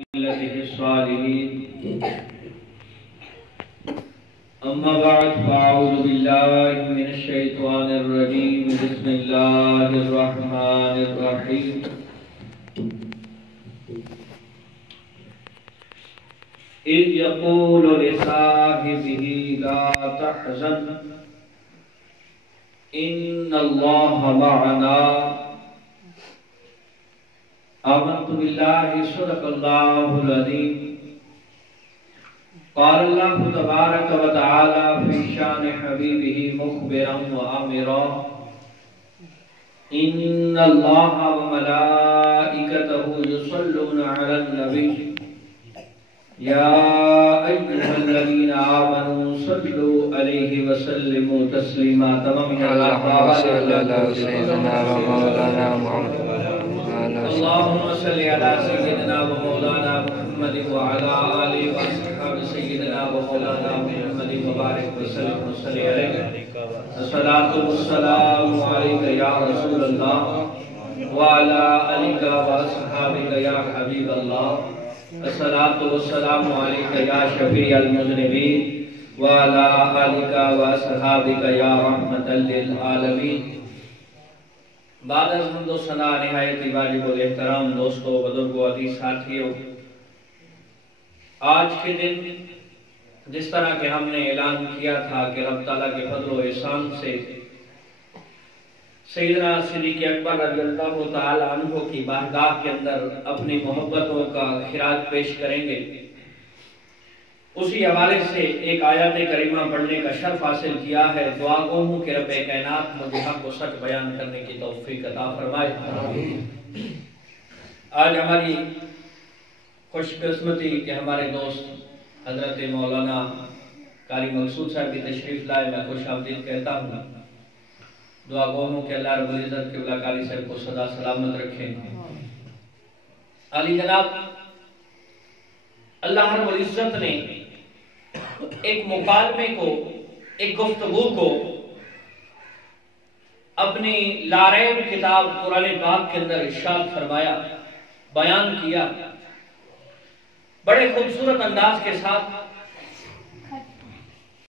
الصالحين أما بعد فأعوذ بالله من الشيطان الرجيم بسم الله الرحمن الرحيم إذ يقول لصاحبه لا تحزن إن الله معنا آمنت بالله صدق الله العظيم قال الله تبارك وتعالى في شان حبيبه مخبرا وآمرا إن الله وملائكته يصلون على النبي يا أيها الذين آمنوا صلوا عليه وسلموا تسليما اللهم صل على سيدنا ومولانا محمد اللهم صل على سيدنا ومولانا محمد وعلى آله وصحبه سيدنا ومولانا محمد وبارك وسلم عليه الصلاة والسلام عليك يا رسول الله وعلى آلك وصحبه يا حبيب الله الصلاة والسلام عليك يا شفيع المذنبين وعلى آلك وصحبه يا رحمة للعالمين بعد از حمد و ثنا نہایت واجب الاحترام دوستو بزرگو عزیز ساتھیو، آج کے دن جس طرح کہ ہم نے اعلان کیا تھا کہ رب تعالیٰ کے فضل و احسان سے سیدنا صدیق اکبر رضی اللہ تعالیٰ عنہ کی بارگاہ کے اندر اپنی محبتوں کا خراج پیش کریں گے، اسی حوالے سے ایک آیات کریمہ پڑھنے کا شرف حاصل کیا ہے۔ دعا گو ہوں کہ رب کائنات مجھے حق و سچ بیان کرنے کی توفیق عطا فرمائے۔ آج ہماری خوش قسمتی کہ ہمارے دوست حضرت مولانا قاری مقصود صاحب کی تشریف لائے، میں خوش آمدید کہتا ہوں۔ دعا گو ہوں کہ اللہ رب العزت قبلہ قاری صاحب کو سدا سلامت رکھیں۔ علی جناب، اللہ رب العزت نے ایک مکالمے کو، ایک گفتگو کو اپنی لاریب کتاب قرآن پاک کے اندر ارشاد فرمایا، بیان کیا، بڑے خوبصورت انداز کے ساتھ